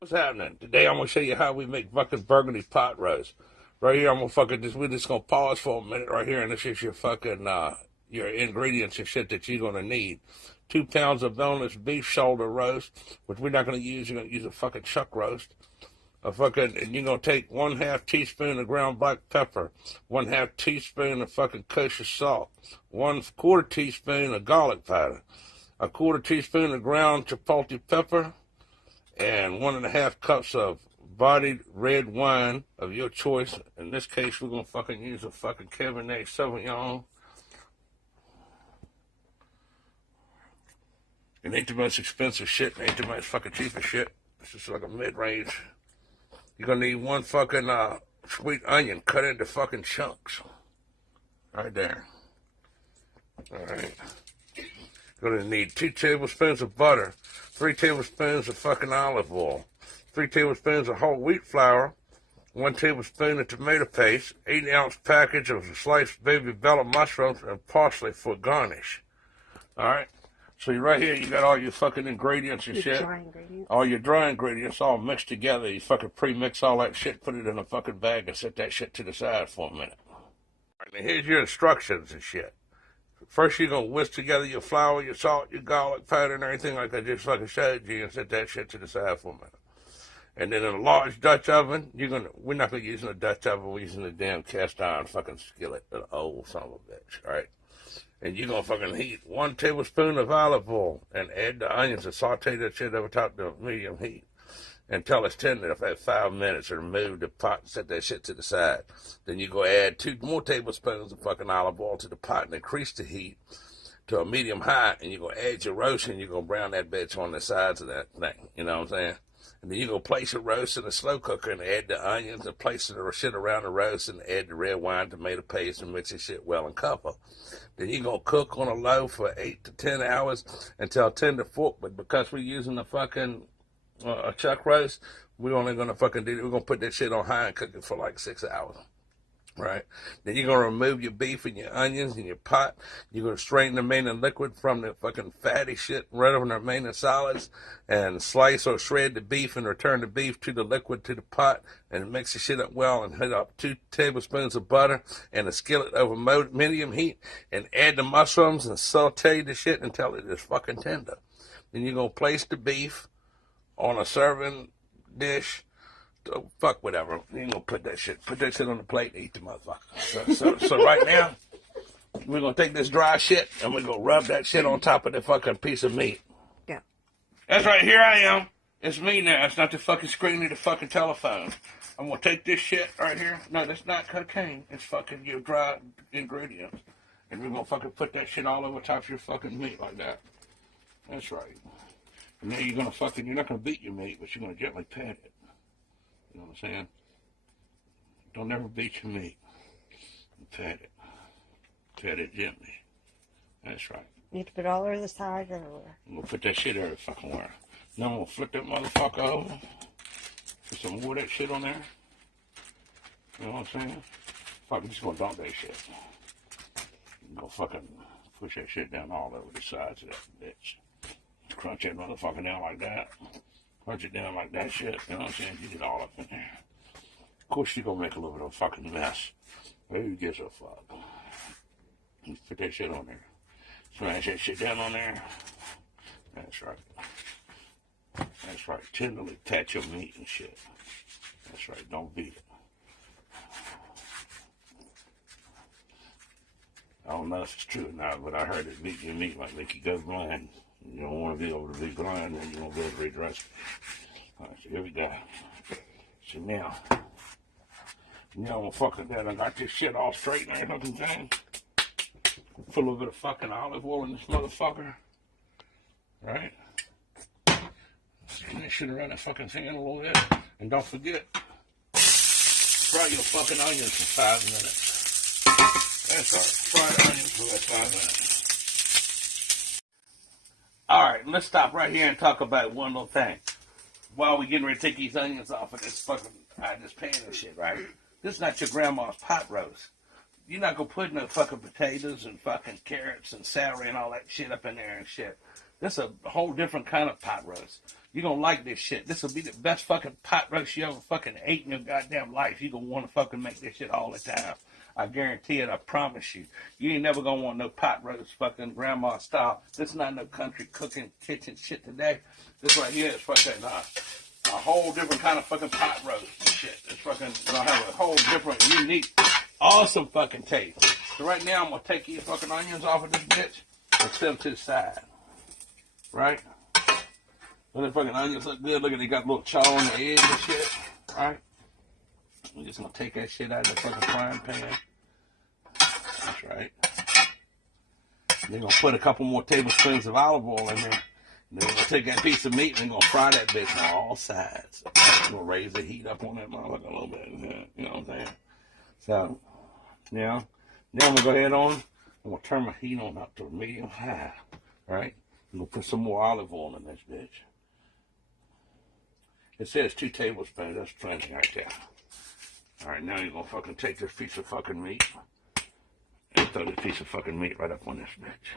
What's happening? Today I'm gonna show you how we make fucking burgundy pot roast. Right here, I'm gonna fucking we're just gonna pause for a minute right here, and this is your fucking your ingredients and shit that you're gonna need. 2 pounds of boneless beef shoulder roast, which we're not gonna use. You're gonna use a fucking chuck roast. And you're gonna take 1/2 teaspoon of ground black pepper, 1/2 teaspoon of fucking kosher salt, 1/4 teaspoon of garlic powder, 1/4 teaspoon of ground chipotle pepper, and 1.5 cups of bodied red wine of your choice. In this case, we're gonna fucking use a fucking Cabernet Sauvignon. It ain't the most expensive shit, it ain't the most fucking cheapest shit. It's just like a mid-range. You're gonna need 1 fucking sweet onion cut into fucking chunks. Right there. Alright. You're gonna need 2 tablespoons of butter, 3 tablespoons of fucking olive oil, 3 tablespoons of whole wheat flour, 1 tablespoon of tomato paste, 8-ounce package of sliced baby bella mushrooms, and parsley for garnish. Alright? So right here, you got all your fucking ingredients and shit. Dry ingredients. All your dry ingredients all mixed together. You fucking pre-mix all that shit, put it in a fucking bag, and set that shit to the side for a minute. Alright, now here's your instructions and shit. First, you're going to whisk together your flour, your salt, your garlic powder, and everything like I just fucking showed you, and set that shit to the side for a minute. And then in a large Dutch oven, we're not going to use a Dutch oven, we're using a damn cast iron fucking skillet, an old son of a bitch, all right? And you're going to fucking heat 1 tablespoon of olive oil and add the onions and saute that shit over top the medium heat until it's tender for 5 minutes, and remove the pot and set that shit to the side. Then you go add 2 more tablespoons of fucking olive oil to the pot and increase the heat to a medium high, and you're going to add your roast, and you're going to brown that bitch on the sides of that thing. You know what I'm saying? And then you're going to place your roast in a slow cooker and add the onions and place the shit around the roast and add the red wine, tomato paste, and mix the shit well and cover. Then you're going to cook on a low for 8 to 10 hours until tender fork, but because we're using the fucking a chuck roast, we're only gonna fucking we're gonna put that shit on high and cook it for like 6 hours, right? Then you're gonna remove your beef and your onions and your pot. You're gonna strain the remaining liquid from the fucking fatty shit right over the remaining solids, and slice or shred the beef and return the beef to the liquid to the pot, and mix the shit up well, and heat up 2 tablespoons of butter and a skillet over medium heat, and add the mushrooms and saute the shit until it is fucking tender. Then you're gonna place the beef on a serving dish. Fuck whatever. You ain't gonna put that shit on the plate and eat the motherfucker. So right now, we're gonna take this dry shit and we're gonna rub that shit on top of the fucking piece of meat. Yeah. That's right, here I am. It's me now. It's not the fucking screen of the fucking telephone. I'm gonna take this shit right here. No, that's not cocaine. It's fucking your dry ingredients. And we're gonna fucking put that shit all over top of your fucking meat like that. That's right. And now you're not gonna beat your meat, but you're gonna gently pat it. You know what I'm saying? Don't ever beat your meat. Pat it. Pat it gently. That's right. You have to put it all over the side or everywhere. I'm gonna put that shit every fucking where. Now I'm gonna flip that motherfucker over. Put some more of that shit on there. You know what I'm saying? Fuck, I'm just gonna dump that shit. I'm gonna fucking push that shit down all over the sides of that bitch. Crunch that motherfucker down like that. Crunch it down like that shit. You know what I'm saying? Get it all up in there. Of course you're gonna make a little bit of a fucking mess. Who gives a fuck? Just put that shit on there. Smash that shit down on there. That's right. That's right. Tenderly pat your meat and shit. That's right. Don't beat it. I don't know if it's true or not, but I heard it beat your meat might make you go blind. You don't want to be able to be blind when you don't be able to read the recipe. Alright, so here we go. So now I'm gonna fucking that. I got this shit all straight and everything thing. Put a little bit of fucking olive oil in this motherfucker. Right? Spin this shit around that fucking thing a little bit. And don't forget, fry your fucking onions for 5 minutes. That's right. Fry the onions for that 5 minutes. Alright, let's stop right here and talk about one little thing. While we're getting ready to take these onions off of this fucking, this pan and shit, right? This is not your grandma's pot roast. you're not gonna put no fucking potatoes and fucking carrots and celery and all that shit up in there and shit. This is a whole different kind of pot roast. You're gonna like this shit. This will be the best fucking pot roast you ever fucking ate in your goddamn life. You're gonna want to fucking make this shit all the time. I guarantee it, I promise you. You ain't never gonna want no pot roast fucking grandma style. This is not no country cooking kitchen shit today. This right here is fucking a whole different kind of fucking pot roast and shit. It's fucking gonna have a whole different, unique, awesome fucking taste. So right now I'm gonna take these fucking onions off of this bitch and set them to the side. Right? When the fucking onions look good, look at they got a little chaw on the edge and shit. Right? I'm just gonna take that shit out of the fucking frying pan. That's right. Then gonna put a couple more tablespoons of olive oil in there. Then we're gonna take that piece of meat and we're gonna fry that bitch on all sides. I'm gonna raise the heat up on that motherfucker a little bit. You know what I'm saying? So, yeah. Then I'm gonna go ahead on. I'm gonna turn my heat on up to medium high. Right? I'm gonna put some more olive oil in this bitch. It says 2 tablespoons. That's plenty right there. Alright, now you're gonna fucking take this piece of fucking meat and throw this piece of fucking meat right up on this bitch.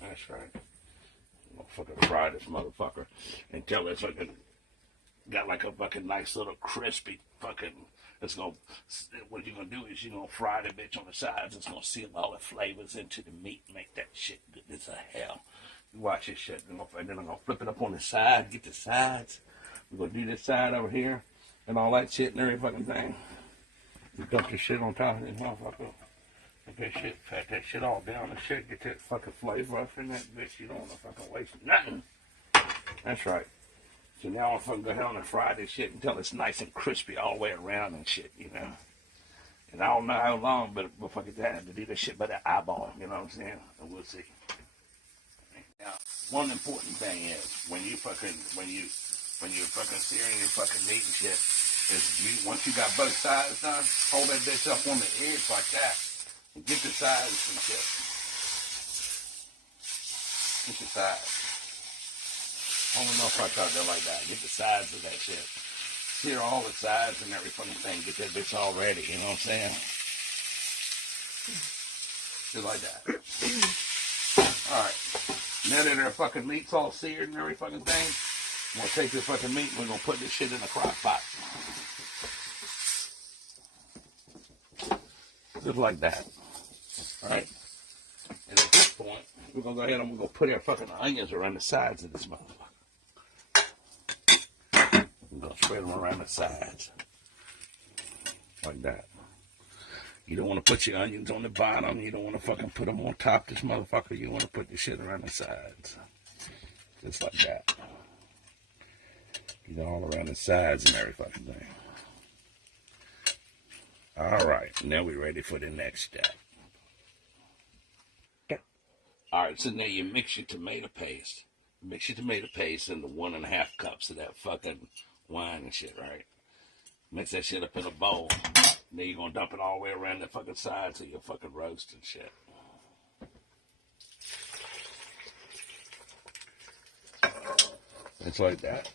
That's right. I'm gonna fucking fry this motherfucker until it's fucking got like a fucking nice little crispy fucking. It's gonna. What you're gonna do is you're gonna fry the bitch on the sides. It's gonna seal all the flavors into the meat, make that shit good as hell. You watch this shit, and then I'm gonna flip it up on the side, get the sides. We're gonna do this side over here and all that shit and every fucking thing. You dump this shit on top of this motherfucker. Get that shit, pat that shit all down and shit. Get that fucking flavor up in that bitch. You don't want to fucking waste nothing. That's right. So now I'm fucking go ahead and fry this shit until it's nice and crispy all the way around and shit, you know. And I don't know how long, but we'll fucking have to do this shit by the eyeball, you know what I'm saying? And we'll see. Now, one important thing is when you fucking searing your fucking meat and shit, is once you got both sides done, hold that bitch up on the edge like that, and get the sides and shit. Get the sides. I don't know if I tried that like that. Get the sides of that shit. Sear all the sides and every fucking thing. Get that bitch all ready, you know what I'm saying? Just like that. Alright. Now that our fucking meat's all seared and every fucking thing, I'm gonna take this fucking meat and we're gonna put this shit in a crock pot. Just like that. Alright? And at this point, we're gonna go ahead and we're gonna put our fucking onions around the sides of this motherfucker. We're gonna spread them around the sides. Like that. You don't want to put your onions on the bottom. You don't want to fucking put them on top of this motherfucker. You want to put the shit around the sides. Just like that. Get all around the sides and every fucking thing. Alright, now we're ready for the next step. Alright, so now you mix your tomato paste. Mix your tomato paste into 1.5 cups of that fucking wine and shit, right? Mix that shit up in a bowl. Then you're gonna dump it all the way around the fucking sides of your fucking roast and shit. It's like that.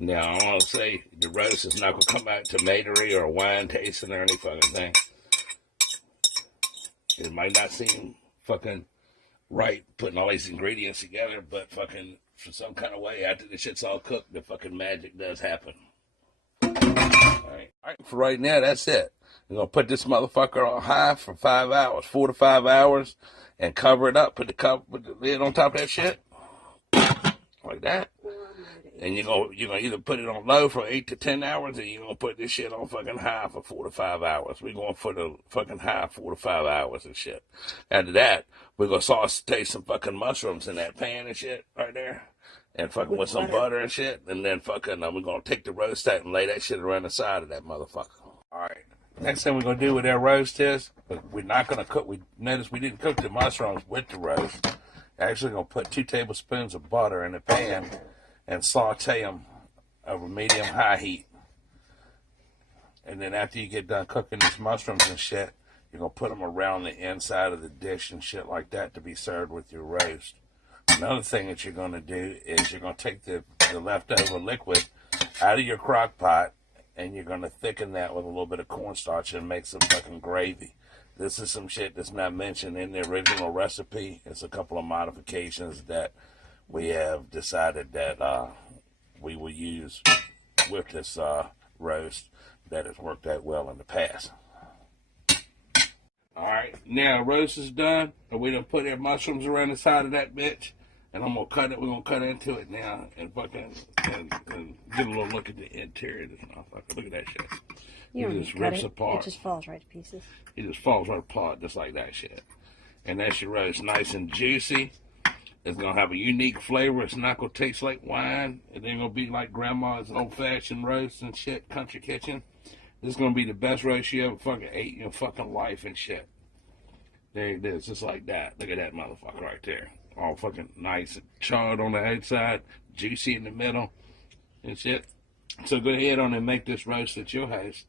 Now, I want to say the roast is not going to come out tomatoey or wine tasting or any fucking thing. It might not seem fucking right putting all these ingredients together, but fucking for some kind of way, after the shit's all cooked, the fucking magic does happen. Alright, for right now, that's it. We're going to put this motherfucker on high for 5 hours, 4 to 5 hours, and cover it up, put the lid on top of that shit. Like that. And you're gonna either put it on low for 8 to 10 hours, or you're gonna put this shit on fucking high for 4 to 5 hours. We're going for the fucking high 4 to 5 hours and shit. After that, we're gonna saute some fucking mushrooms in that pan and shit right there, and fucking with some butter and shit. And then fucking we're gonna take the roast out and lay that shit around the side of that motherfucker. All right. Next thing we're gonna do with our roast is we're not gonna cook. We notice we didn't cook the mushrooms with the roast. Actually, gonna put 2 tablespoons of butter in the pan and saute them over medium-high heat. And then after you get done cooking these mushrooms and shit, you're going to put them around the inside of the dish and shit like that to be served with your roast. Another thing that you're going to do is you're going to take the leftover liquid out of your crock pot and you're going to thicken that with a little bit of cornstarch and make some fucking gravy. This is some shit that's not mentioned in the original recipe. It's a couple of modifications that we have decided that we will use with this roast that has worked out well in the past. Alright, now roast is done, and we done put our mushrooms around the side of that bitch, and I'm gonna cut it, we're gonna cut into it now, and fucking, and get a little look at the interior of this motherfucker. Look at that shit. You It just rips apart. It just falls right to pieces. It just falls right apart, just like that shit. And that's your roast, nice and juicy. It's gonna have a unique flavor. It's not gonna taste like wine. It ain't gonna be like grandma's old-fashioned roast and shit, country kitchen. This is gonna be the best roast you ever fucking ate in your fucking life and shit. There it is, just like that. Look at that motherfucker right there. All fucking nice and charred on the outside, juicy in the middle and shit. So go ahead on and make this roast at your house,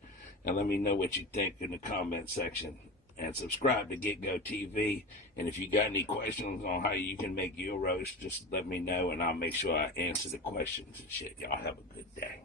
and let me know what you think in the comment section. And subscribe to Get Go TV. And if you got any questions on how you can make your roast, just let me know, and I'll make sure I answer the questions and shit. Y'all have a good day.